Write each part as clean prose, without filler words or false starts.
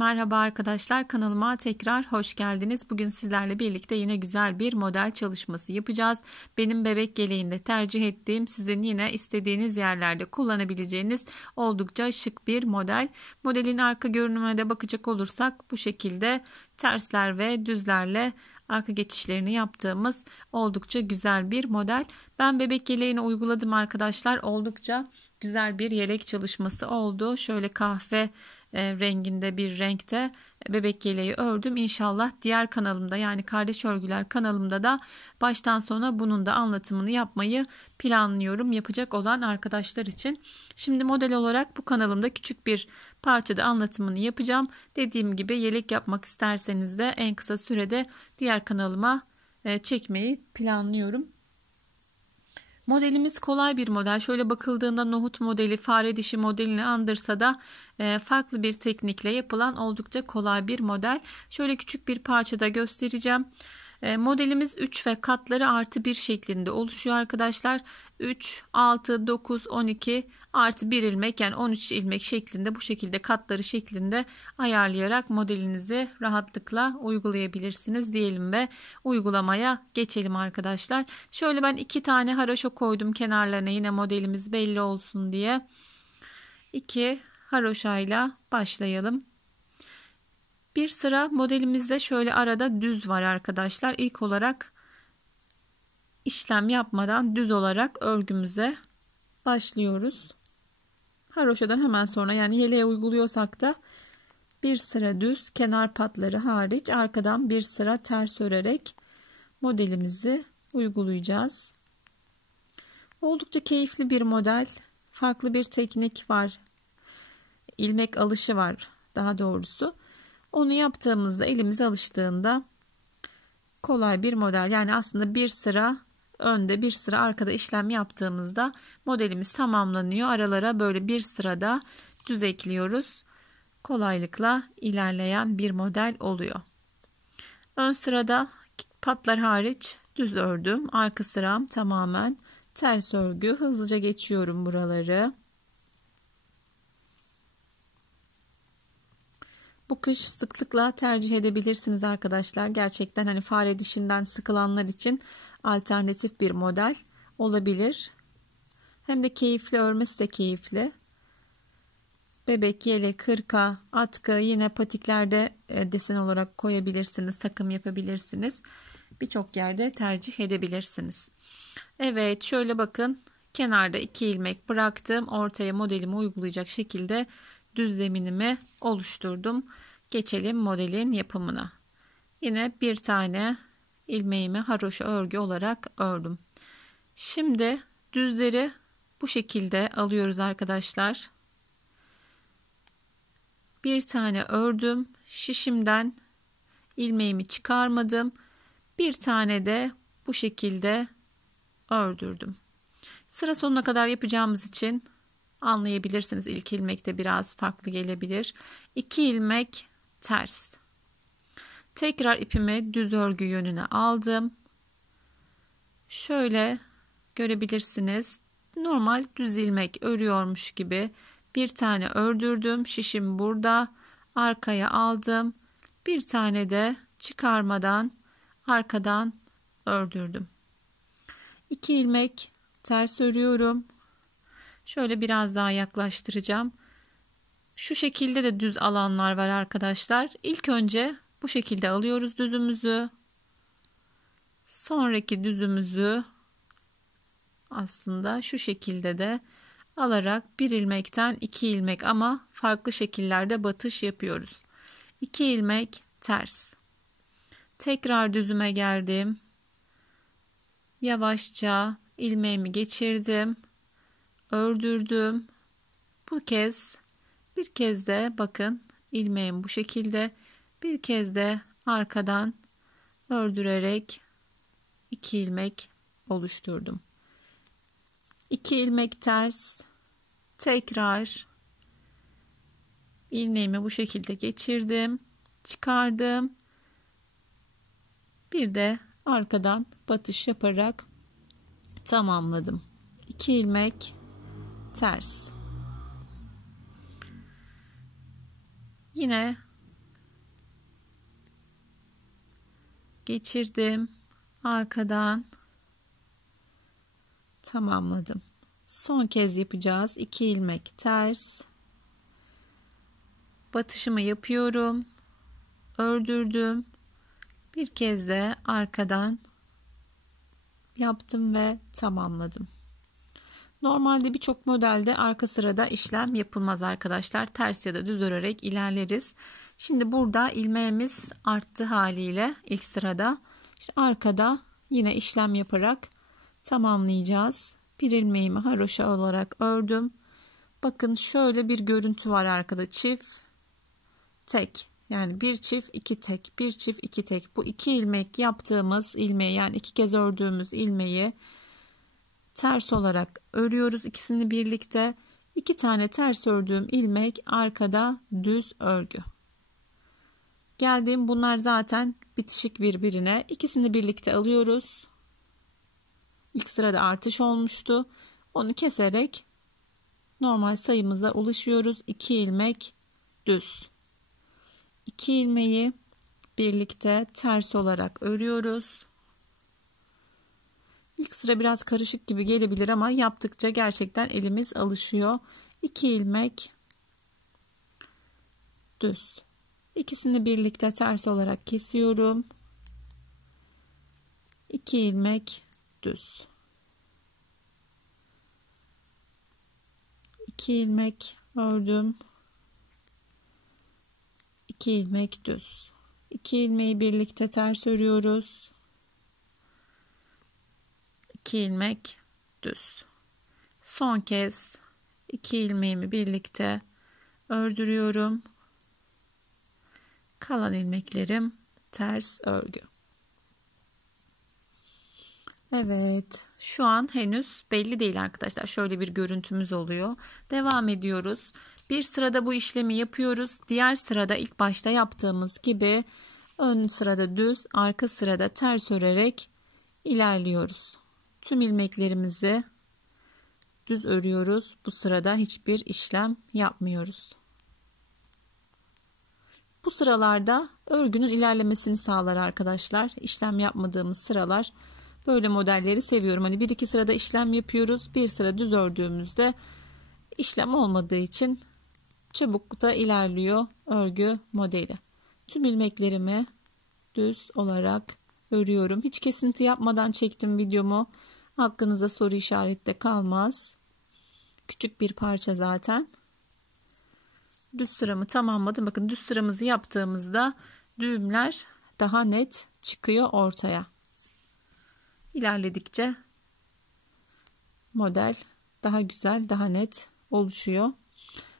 Merhaba arkadaşlar, kanalıma tekrar hoş geldiniz. Bugün sizlerle birlikte yine güzel bir model çalışması yapacağız. Benim bebek yeleğinde tercih ettiğim, sizin yine istediğiniz yerlerde kullanabileceğiniz oldukça şık bir model. Modelin arka görünümüne de bakacak olursak bu şekilde tersler ve düzlerle arka geçişlerini yaptığımız oldukça güzel bir model. Ben bebek yeleğine uyguladım arkadaşlar. Oldukça güzel bir yelek çalışması oldu. Şöyle kahve renginde bir renkte bebek yeleği ördüm. İnşallah diğer kanalımda, yani kardeş örgüler kanalımda da baştan sona bunun da anlatımını yapmayı planlıyorum, yapacak olan arkadaşlar için. Şimdi model olarak bu kanalımda küçük bir parçada anlatımını yapacağım. Dediğim gibi yelek yapmak isterseniz de en kısa sürede diğer kanalıma çekmeyi planlıyorum. Modelimiz kolay bir model. Şöyle bakıldığında nohut modeli, fare dişi modelini andırsa da farklı bir teknikle yapılan oldukça kolay bir model. Şöyle küçük bir parçada göstereceğim. Modelimiz 3 ve katları artı 1 şeklinde oluşuyor arkadaşlar. 3, 6, 9, 12 artı 1 ilmek, yani 13 ilmek şeklinde, bu şekilde katları şeklinde ayarlayarak modelinizi rahatlıkla uygulayabilirsiniz diyelim ve uygulamaya geçelim arkadaşlar. Şöyle ben 2 tane haroşa koydum kenarlarına, yine modelimiz belli olsun diye. 2 haroşayla başlayalım. Bir sıra modelimizde şöyle arada düz var arkadaşlar. İlk olarak işlem yapmadan düz olarak örgümüze başlıyoruz. Haroşadan hemen sonra, yani yeleğe uyguluyorsak da bir sıra düz, kenar patları hariç arkadan bir sıra ters örerek modelimizi uygulayacağız. Oldukça keyifli bir model. Farklı bir teknik var. İlmek alışı var daha doğrusu. Onu yaptığımızda, elimize alıştığında kolay bir model. Yani aslında bir sıra önde bir sıra arkada işlem yaptığımızda modelimiz tamamlanıyor. Aralara böyle bir sırada düz ekliyoruz. Kolaylıkla ilerleyen bir model oluyor. Ön sırada patlar hariç düz ördüm. Arka sıram tamamen ters örgü. Hızlıca geçiyorum buraları. Bu kış sıklıkla tercih edebilirsiniz arkadaşlar. Gerçekten hani fare dişinden sıkılanlar için alternatif bir model olabilir. Hem de keyifli, örmesi de keyifli. Bebek yelek, hırka, atkı, yine patiklerde desen olarak koyabilirsiniz. Takım yapabilirsiniz. Birçok yerde tercih edebilirsiniz. Evet, şöyle bakın. Kenarda 2 ilmek bıraktım. Ortaya modelimi uygulayacak şekilde düzlemimi oluşturdum. Geçelim modelin yapımına. Yine bir tane ilmeğimi haroşa örgü olarak ördüm. Şimdi düzleri bu şekilde alıyoruz arkadaşlar. Bir tane ördüm. Şişimden ilmeğimi çıkarmadım. Bir tane de bu şekilde ördürdüm. Sıra sonuna kadar yapacağımız için anlayabilirsiniz. İlk ilmekte biraz farklı gelebilir. 2 ilmek ters. Tekrar ipimi düz örgü yönüne aldım. Şöyle görebilirsiniz. Normal düz ilmek örüyormuş gibi bir tane ördürdüm. Şişim burada. Arkaya aldım. Bir tane de çıkarmadan arkadan ördürdüm. 2 ilmek ters örüyorum. Şöyle biraz daha yaklaştıracağım. Şu şekilde de düz alanlar var arkadaşlar. İlk önce bu şekilde alıyoruz düzümüzü. Sonraki düzümüzü aslında şu şekilde de alarak bir ilmekten 2 ilmek, ama farklı şekillerde batış yapıyoruz. 2 ilmek ters. Tekrar düzüme geldim. Yavaşça ilmeğimi geçirdim. Ördürdüm. Bu kez bir kez de bakın ilmeğim bu şekilde, bir kez de arkadan ördürerek 2 ilmek oluşturdum. 2 ilmek ters, tekrar ilmeğimi bu şekilde geçirdim, çıkardım. Bir de arkadan batış yaparak tamamladım. 2 ilmek ters. Yine geçirdim. Arkadan tamamladım. Son kez yapacağız. 2 ilmek ters. Batışımı yapıyorum. Ördürdüm. Bir kez de arkadan yaptım ve tamamladım. Normalde birçok modelde arka sırada işlem yapılmaz arkadaşlar. Ters ya da düz örerek ilerleriz. Şimdi burada ilmeğimiz arttı haliyle ilk sırada. İşte arkada yine işlem yaparak tamamlayacağız. Bir ilmeğimi haroşa olarak ördüm. Bakın şöyle bir görüntü var arkada. Çift, tek. Yani bir çift, iki tek, bir çift, iki tek. Bu 2 ilmek yaptığımız ilmeği, yani 2 kez ördüğümüz ilmeği ters olarak örüyoruz. İkisini birlikte. 2 tane ters ördüğüm ilmek arkada düz örgü. Geldim, bunlar zaten bitişik birbirine. İkisini birlikte alıyoruz. İlk sırada artış olmuştu. Onu keserek normal sayımıza ulaşıyoruz. 2 ilmek düz. 2 ilmeği birlikte ters olarak örüyoruz. İlk sıra biraz karışık gibi gelebilir ama yaptıkça gerçekten elimiz alışıyor. 2 ilmek düz. İkisini birlikte ters olarak kesiyorum. 2 ilmek düz. 2 ilmek ördüm. 2 ilmek düz. 2 ilmeği birlikte ters örüyoruz. 2 ilmek düz. Son kez 2 ilmeğimi birlikte ördürüyorum. Kalan ilmeklerim ters örgü. Evet, şu an henüz belli değil arkadaşlar. Şöyle bir görüntümüz oluyor. Devam ediyoruz. Bir sırada bu işlemi yapıyoruz. Diğer sırada ilk başta yaptığımız gibi ön sırada düz, arka sırada ters örerek ilerliyoruz. Tüm ilmeklerimizi düz örüyoruz. Bu sırada hiçbir işlem yapmıyoruz. Bu sıralarda örgünün ilerlemesini sağlar arkadaşlar. İşlem yapmadığımız sıralar, böyle modelleri seviyorum. Hani 1-2 sırada işlem yapıyoruz. Bir sıra düz ördüğümüzde işlem olmadığı için çabuk da ilerliyor örgü modeli. Tüm ilmeklerimi düz olarak örüyorum. Hiç kesinti yapmadan çektim videomu. Aklınıza soru işareti de kalmaz. Küçük bir parça zaten. Düz sıramı tamamladım. Bakın, düz sıramızı yaptığımızda düğümler daha net çıkıyor ortaya. İlerledikçe model daha güzel, daha net oluşuyor.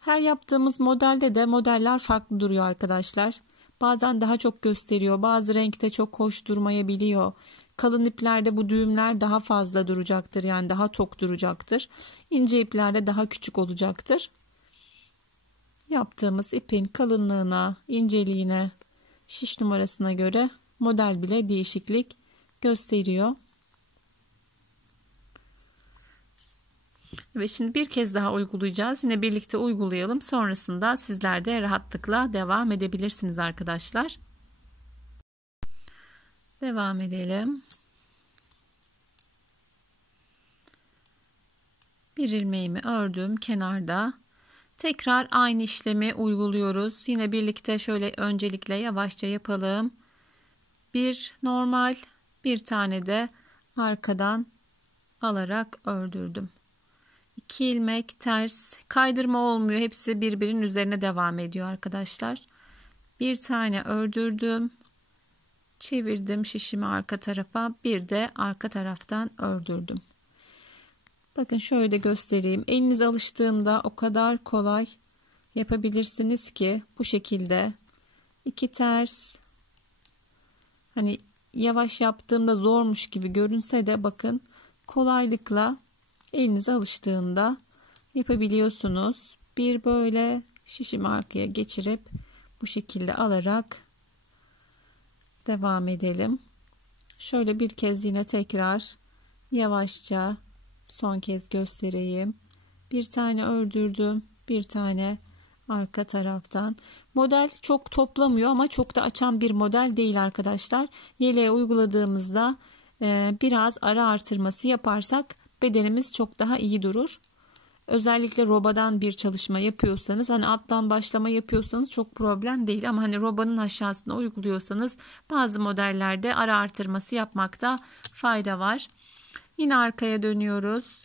Her yaptığımız modelde de modeller farklı duruyor arkadaşlar. Bazen daha çok gösteriyor. Bazı renkte çok hoş durmayabiliyor. Kalın iplerde bu düğümler daha fazla duracaktır. Yani daha tok duracaktır. İnce iplerde daha küçük olacaktır. Yaptığımız ipin kalınlığına, inceliğine, şiş numarasına göre model bile değişiklik gösteriyor. Ve şimdi bir kez daha uygulayacağız. Yine birlikte uygulayalım. Sonrasında sizler de rahatlıkla devam edebilirsiniz arkadaşlar. Devam edelim. Bir ilmeğimi ördüm kenarda. Tekrar aynı işlemi uyguluyoruz. Yine birlikte şöyle öncelikle yavaşça yapalım. Bir normal, bir tane de arkadan alarak ördürdüm. 2 ilmek ters, kaydırma olmuyor. Hepsi birbirinin üzerine devam ediyor arkadaşlar. Bir tane ördürdüm. Çevirdim şişimi arka tarafa. Bir de arka taraftan ördürdüm. Bakın şöyle göstereyim. Eliniz alıştığında o kadar kolay yapabilirsiniz ki bu şekilde 2 ters, hani yavaş yaptığımda zormuş gibi görünse de bakın kolaylıkla eliniz alıştığında yapabiliyorsunuz. Bir böyle şişimi arkaya geçirip bu şekilde alarak devam edelim. Şöyle bir kez yine tekrar yavaşça son kez göstereyim. Bir tane ördürdüm. Bir tane arka taraftan. Model çok toplamıyor ama çok da açan bir model değil arkadaşlar. Yeleğe uyguladığımızda biraz ara artırması yaparsak bedenimiz çok daha iyi durur. Özellikle robadan bir çalışma yapıyorsanız, hani alttan başlama yapıyorsanız çok problem değil, ama hani robanın aşağısına uyguluyorsanız bazı modellerde ara artırması yapmakta fayda var. Yine arkaya dönüyoruz.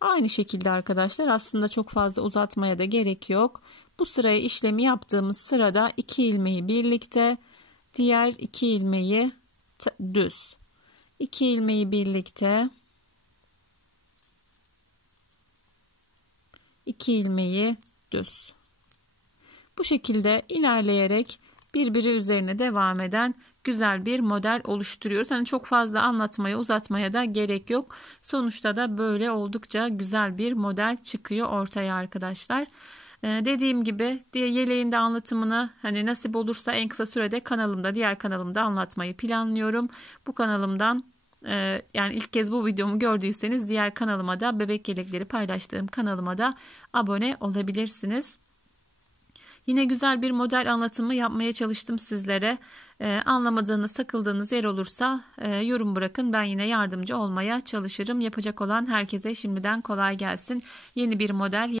Aynı şekilde arkadaşlar, aslında çok fazla uzatmaya da gerek yok. Bu sıraya işlemi yaptığımız sırada 2 ilmeği birlikte, diğer 2 ilmeği düz. 2 ilmeği birlikte, 2 ilmeği düz. Bu şekilde ilerleyerek birbiri üzerine devam eden güzel bir model oluşturuyoruz. Hani çok fazla anlatmaya, uzatmaya da gerek yok. Sonuçta da böyle oldukça güzel bir model çıkıyor ortaya arkadaşlar. Dediğim gibi yeleğin de anlatımını hani nasip olursa en kısa sürede diğer kanalımda anlatmayı planlıyorum. Bu kanalımdan yani ilk kez bu videomu gördüyseniz diğer kanalıma da, bebek yelekleri paylaştığım kanalıma da abone olabilirsiniz. Yine güzel bir model anlatımı yapmaya çalıştım sizlere. Anlamadığınız, takıldığınız yer olursa yorum bırakın. Ben yine yardımcı olmaya çalışırım. Yapacak olan herkese şimdiden kolay gelsin. Yeni bir model